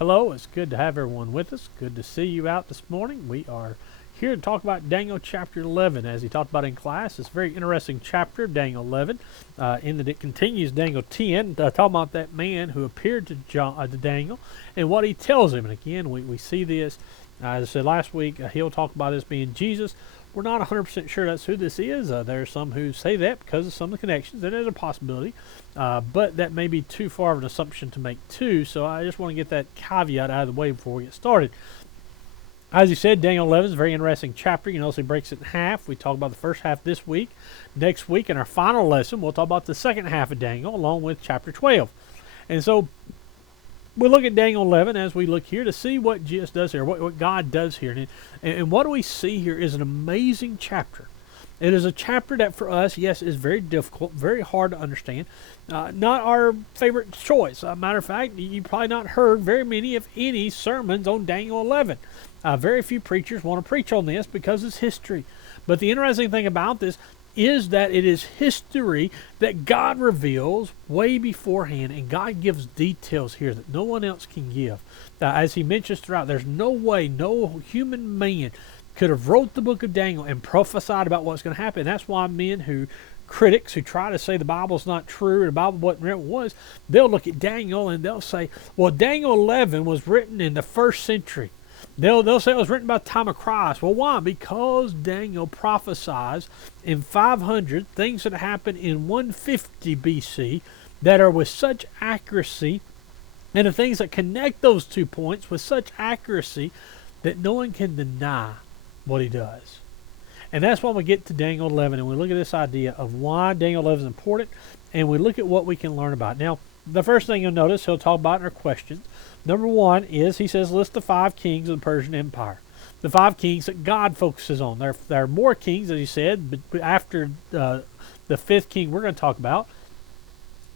Hello, it's good to have everyone with us. Good to see you out this morning. We are here to talk about Daniel chapter 11. As he talked about in class, it's a very interesting chapter, Daniel 11, in that it continues Daniel 10, talking about that man who appeared to Daniel and what he tells him. And again, we see this, as I said last week, he'll talk about this being Jesus. We're not 100% sure that's who this is. There are some who say that because of some of the connections, and there's a possibility. But that may be too far of an assumption to make too, so I just want to get that caveat out of the way before we get started. As you said, Daniel 11 is a very interesting chapter. You notice he breaks it in half. We talk about the first half this week. Next week, in our final lesson, we'll talk about the second half of Daniel, along with chapter 12. And so we'll look at Daniel 11 as we look here to see what Jesus does here, what God does here. And what do we see here is an amazing chapter. It is a chapter that for us, yes, is very difficult, very hard to understand. Not our favorite choice. Matter of fact, you've probably not heard very many, if any, sermons on Daniel 11. Very few preachers want to preach on this because it's history. But the interesting thing about this is that it is history that God reveals way beforehand, and God gives details here that no one else can give. As he mentions throughout, there's no way, no human man could have wrote the book of Daniel and prophesied about what's going to happen. That's why critics who try to say the Bible's not true and the Bible wasn't written was, they'll look at Daniel and they'll say, well, Daniel 11 was written in the first century. They'll say it was written by the time of Christ. Well, why? Because Daniel prophesies in 500 things that happened in 150 BC that are with such accuracy, and the things that connect those 2 points with such accuracy that no one can deny what he does. And that's why we get to Daniel 11 and we look at this idea of why Daniel 11 is important, and we look at what we can learn about. Now, the first thing you'll notice he'll talk about in our questions. Number one is he says list the 5 kings of the Persian Empire. The 5 kings that God focuses on. There are more kings, as he said, but after the 5th king we're going to talk about.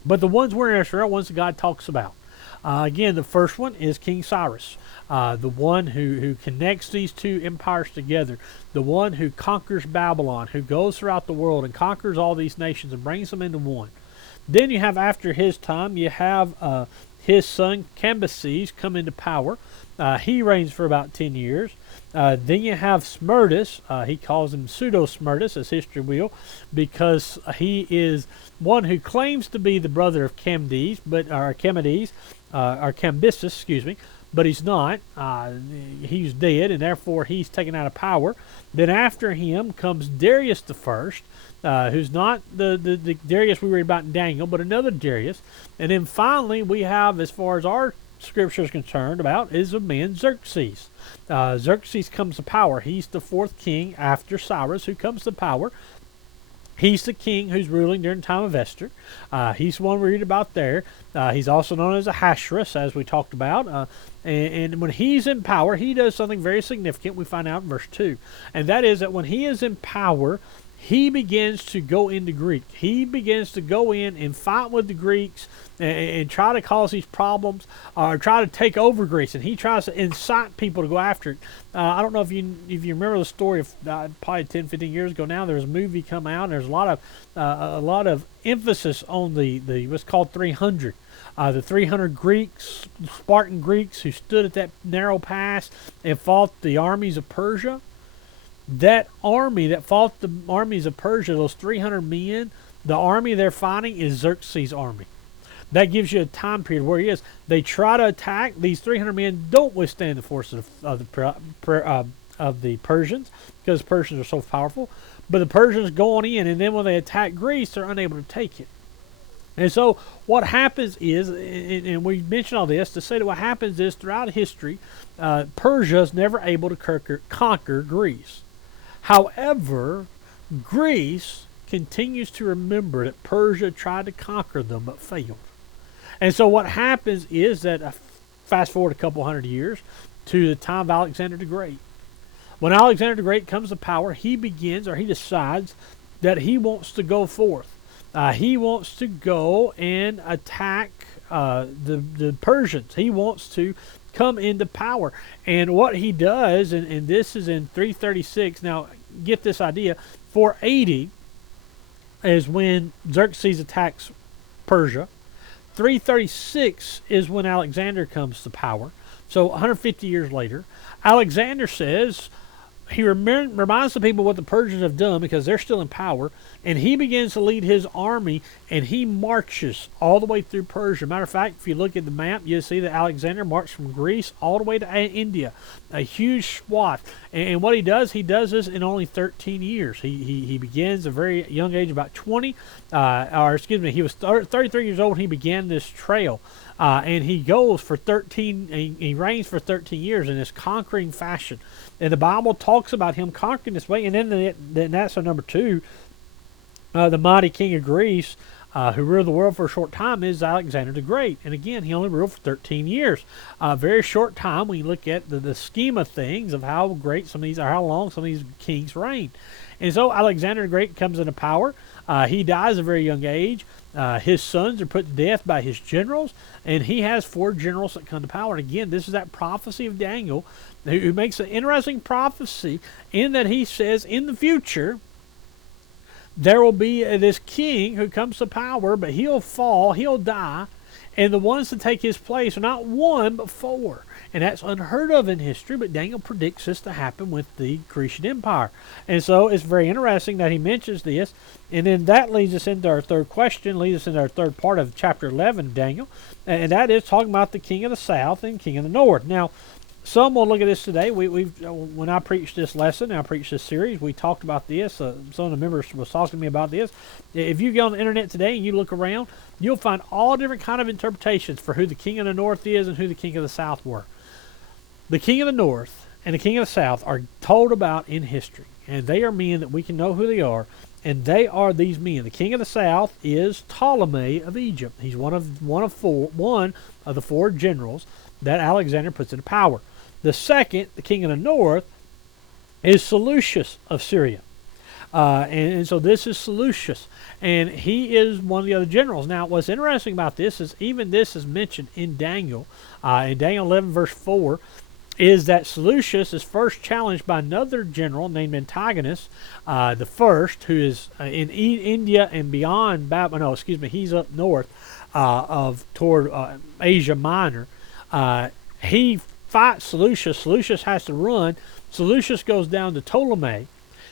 But the ones we're interested in are ones that God talks about. Again, the first one is King Cyrus, the one who connects these 2 empires together, the one who conquers Babylon, who goes throughout the world and conquers all these nations and brings them into one. Then you have, after his time, you have his son Cambyses come into power. He reigns for about 10 years. Then you have Smerdis. He calls him Pseudo-Smerdis, as history will, because he is one who claims to be the brother of Cambyses, or Cambyses, excuse me, but he's not. He's dead, and therefore he's taken out of power. Then after him comes Darius the First, who's not the Darius we read about in Daniel, but another Darius. And then finally we have, as far as our scripture is concerned about, is a man Xerxes. Xerxes comes to power. He's the 4th king after Cyrus who comes to power. He's the king who's ruling during the time of Esther. He's the one we read about there. He's also known as Ahasuerus, as we talked about. And when he's in power, he does something very significant. We find out in verse 2. And that is that when he is in power, he begins to go into Greek. He begins to go in and fight with the Greeks and try to cause these problems, or try to take over Greece. And he tries to incite people to go after it. I don't know if you remember the story of probably 10, 15 years ago now. There was a movie come out, and there's a lot of emphasis on the what's called 300. The 300 Greeks, Spartan Greeks, who stood at that narrow pass and fought the armies of Persia. That army that fought the armies of Persia, those 300 men, the army they're fighting is Xerxes' army. That gives you a time period where he is. They try to attack. These 300 men don't withstand the forces of the Persians, because Persians are so powerful. But the Persians go on in, and then when they attack Greece, they're unable to take it. And so what happens is, and we mentioned all this to say that what happens is throughout history, Persia is never able to conquer Greece. However, Greece continues to remember that Persia tried to conquer them but failed. And so what happens is that, fast forward a couple hundred years to the time of Alexander the Great. When Alexander the Great comes to power, he decides that he wants to go forth. He wants to go and attack the Persians. He wants to come into power. And what he does, and this is in 336, now get this idea, 480 is when Xerxes attacks Persia. 336 is when Alexander comes to power. So 150 years later, Alexander says, he reminds the people what the Persians have done because they're still in power, and he begins to lead his army, and he marches all the way through Persia. Matter of fact, if you look at the map, you'll see that Alexander marched from Greece all the way to India, a huge swath. And what he does this in only 13 years. He begins at a very young age, about 20, he was 33 years old when he began this trail. And he goes for 13, he reigns for 13 years in this conquering fashion. And the Bible talks about him conquering this way. And then that's number 2. The mighty king of Greece, who ruled the world for a short time, is Alexander the Great. And again, he only ruled for 13 years. A very short time when you look at the scheme of things of how great some of these, or how long some of these kings reigned. And so Alexander the Great comes into power. He dies at a very young age. His sons are put to death by his generals, and he has 4 generals that come to power. And again, this is that prophecy of Daniel, who makes an interesting prophecy in that he says in the future, there will be this king who comes to power, but he'll fall, he'll die, and the ones to take his place are not 1, but 4. And that's unheard of in history, but Daniel predicts this to happen with the Grecian Empire. And so it's very interesting that he mentions this. And then that leads us into our third question, leads us into our third part of chapter 11 of Daniel, and that is talking about the king of the south and king of the north. Now, some will look at this today. When I preached this lesson, I preached this series, we talked about this. Some of the members was talking to me about this. If you go on the internet today and you look around, you'll find all different kind of interpretations for who the king of the north is and who the king of the south were. The king of the north and the king of the south are told about in history, and they are men that we can know who they are, and they are these men. The king of the south is Ptolemy of Egypt. He's one of the 4 generals that Alexander puts into power. The second, the king of the north, is Seleucus of Syria. And so this is Seleucus, and he is one of the other generals. Now, what's interesting about this is even this is mentioned in Daniel 11 verse 4, is that Seleucus is first challenged by another general named Antigonus the first, who is in India and beyond Babylon. No, excuse me, he's up north toward Asia Minor. He fights Seleucus. Seleucus has to run. Seleucus goes down to Ptolemy,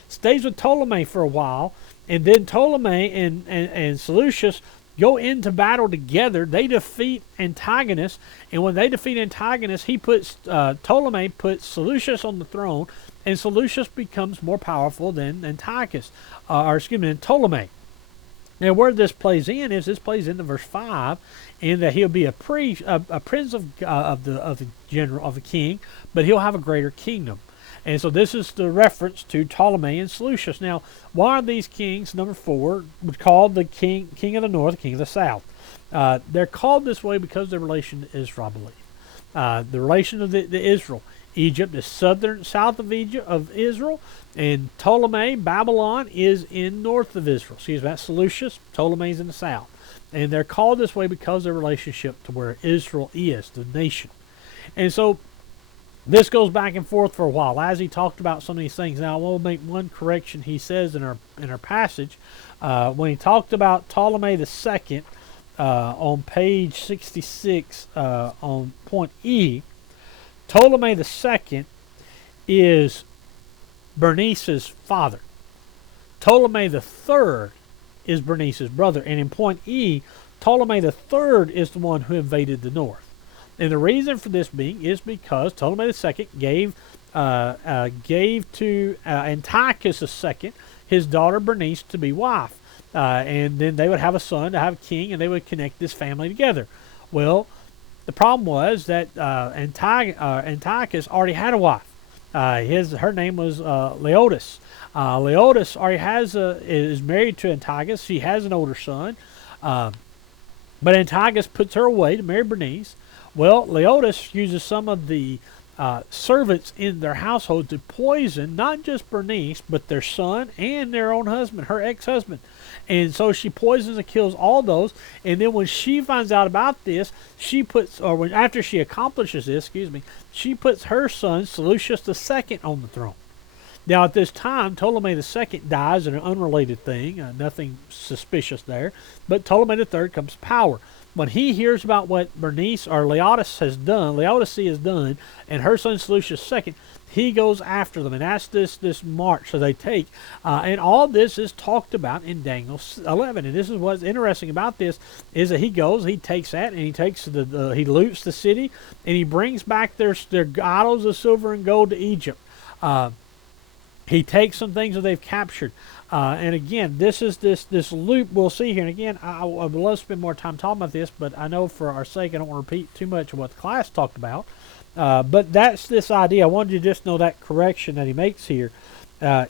stays with Ptolemy for a while, and then Ptolemy and Seleucus go into battle together. They defeat Antigonus, and when they defeat Antigonus, Ptolemy puts Seleucus on the throne, and Seleucus becomes more powerful than than Ptolemy. Now, where this plays in is this plays into verse 5, in that he'll be a prince of the king, but he'll have a greater kingdom. And so this is the reference to Ptolemy and Seleucus. Now, why are these kings, number 4, called the king of the north, king of the south? They're called this way because of their relation to Israel, I believe. The relation of the Israel. Egypt is south of Israel, and Ptolemy, Babylon, is in north of Israel. Excuse me, that's Seleucus. Ptolemy's in the south. And they're called this way because of their relationship to where Israel is, the nation. And so this goes back and forth for a while as he talked about some of these things. Now, I will make one correction. He says in our passage, when he talked about Ptolemy II on page 66 on point E, Ptolemy II is Bernice's father. Ptolemy III is Bernice's brother. And in point E, Ptolemy III is the one who invaded the north. And the reason for this being is because Ptolemy II gave to Antiochus II his daughter Bernice to be wife. And then they would have a son to have a king, and they would connect this family together. Well, the problem was that Antiochus already had a wife. Her name was Leotis. Leotis already is married to Antiochus. She has an older son. But Antiochus puts her away to marry Bernice. Well, Leotis uses some of the servants in their household to poison not just Bernice, but their son and their own husband, her ex-husband. And so she poisons and kills all those. And then when she finds out about this, after she accomplishes this, she puts her son, Seleucus II, on the throne. Now, at this time, Ptolemy II dies in an unrelated thing, nothing suspicious there, but Ptolemy III comes to power. when he hears about what Bernice or Laodice has done, and her son Seleucus II, he goes after them, and that's this march that they take. And all this is talked about in Daniel 11. And this is what's interesting about this, is that he takes that, and he takes he loots the city, and he brings back their idols of silver and gold to Egypt. He takes some things that they've captured. And again, this is this loop we'll see here. And again, I would love to spend more time talking about this, but I know for our sake I don't want to repeat too much of what the class talked about. But that's this idea. I wanted you to just know that correction that he makes here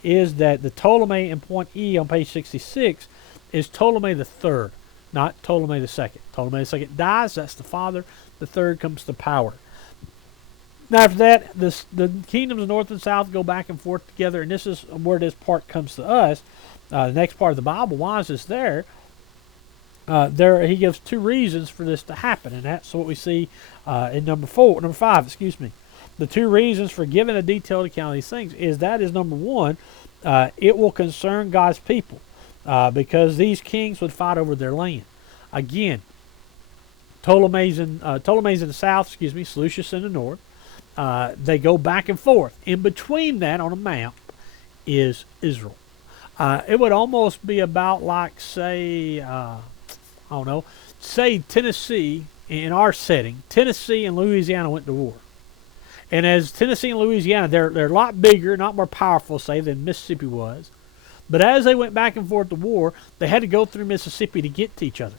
is that the Ptolemy in point E on page 66 is Ptolemy the third, not Ptolemy the second. Ptolemy the second dies, that's the father. The third comes to power. Now after that, the kingdoms of north and south go back and forth together, and this is where this part comes to us. The next part of the Bible, why is this there? He gives two reasons for this to happen, and that's what we see in number 5. The two reasons for giving a detailed account of these things is number one, it will concern God's people because these kings would fight over their land. Again, Ptolemy's in the south, Seleucus in the north. They go back and forth. In between that on a map is Israel. It would almost be about like, say, say Tennessee, in our setting, Tennessee and Louisiana went to war. And as Tennessee and Louisiana, they're a lot bigger, not more powerful, say, than Mississippi was. But as they went back and forth to war, they had to go through Mississippi to get to each other.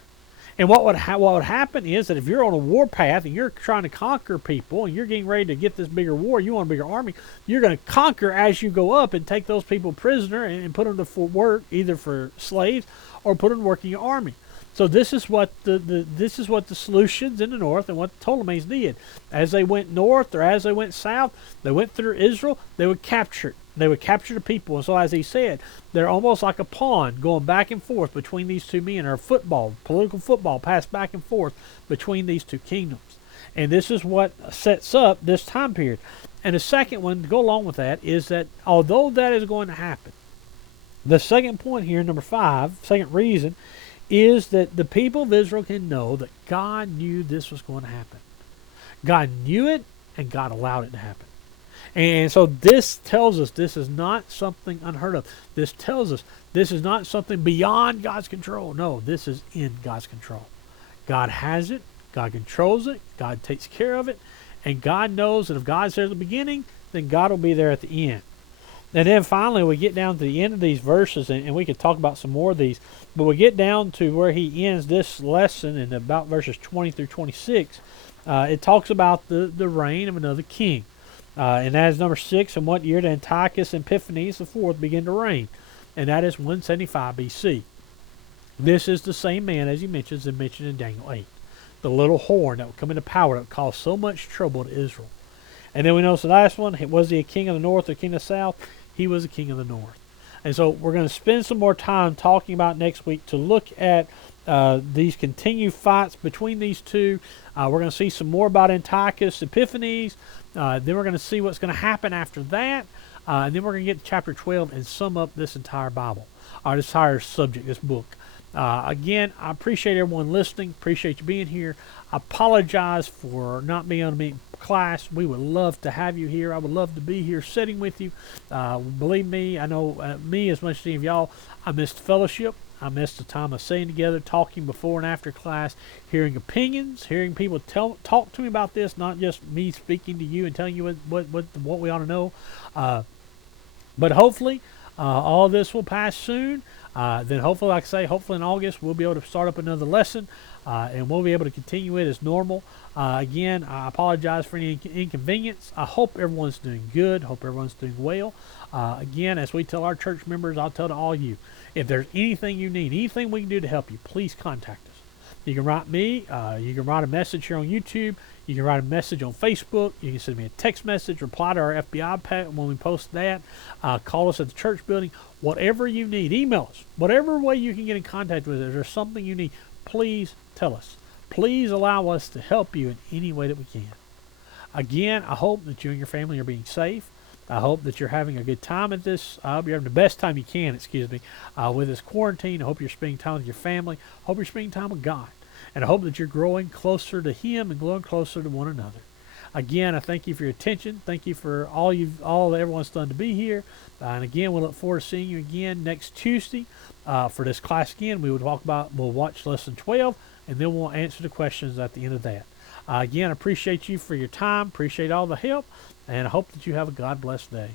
And what would happen is that if you're on a war path and you're trying to conquer people and you're getting ready to get this bigger war, you want a bigger army, you're going to conquer as you go up and take those people prisoner and put them to work, either for slaves or put them to work in your army. So this is what the Seleucians in the north and what the Ptolemies did. As they went north or as they went south, they went through Israel, they would capture it. They would capture the people. And so as he said, they're almost like a pawn going back and forth between these two men, or political football passed back and forth between these two kingdoms. And this is what sets up this time period. And the second one to go along with that is that although that is going to happen, the second point here, number 5, second reason, is that the people of Israel can know that God knew this was going to happen. God knew it, and God allowed it to happen. And so this tells us this is not something unheard of. This tells us this is not something beyond God's control. No, this is in God's control. God has it. God controls it. God takes care of it. And God knows that if God's there at the beginning, then God will be there at the end. And then finally we get down to the end of these verses, and we could talk about some more of these, but we get down to where he ends this lesson in about verses 20 through 26. It talks about the reign of another king. And that is number 6. In what year did Antiochus Epiphanes IV begin to reign? And that is 175 BC. This is the same man, as he mentions, mentioned in Daniel 8. The little horn that would come into power that would cause so much trouble to Israel. And then we know the last one, was he a king of the north or king of the south? He was a king of the north. And so we're going to spend some more time talking about next week to look at these continued fights between these two. We're going to see some more about Antiochus Epiphanes. Then we're going to see what's going to happen after that. And then we're going to get to chapter 12 and sum up this entire Bible, or this entire subject, this book. Again, I appreciate everyone listening. Appreciate you being here. I apologize for not being able to meet class. We would love to have you here. I would love to be here sitting with you. Believe me, I know me as much as any of y'all, I missed fellowship. I missed the time of sitting together, talking before and after class, hearing opinions, hearing people talk to me about this, not just me speaking to you and telling you what we ought to know. But hopefully, all this will pass soon. Then hopefully, like I say, hopefully in August, we'll be able to start up another lesson, and we'll be able to continue it as normal. Again, I apologize for any inconvenience. I hope everyone's doing good. Hope everyone's doing well. Again, as we tell our church members, I'll tell to all you, if there's anything you need, anything we can do to help you, please contact us. You can write me. You can write a message here on YouTube. You can write a message on Facebook. You can send me a text message, reply to our FBI pack when we post that. Call us at the church building. Whatever you need, email us. Whatever way you can get in contact with us, if there's something you need, please tell us. Please allow us to help you in any way that we can. Again, I hope that you and your family are being safe. I hope that you're having a good time at this. I hope you're having the best time you can, with this quarantine. I hope you're spending time with your family. I hope you're spending time with God. And I hope that you're growing closer to Him and growing closer to one another. Again, I thank you for your attention. Thank you for all that everyone's done to be here. And again, we look forward to seeing you again next Tuesday for this class again. We'll watch lesson 12, and then we'll answer the questions at the end of that. Again, I appreciate you for your time. Appreciate all the help, and I hope that you have a God blessed day.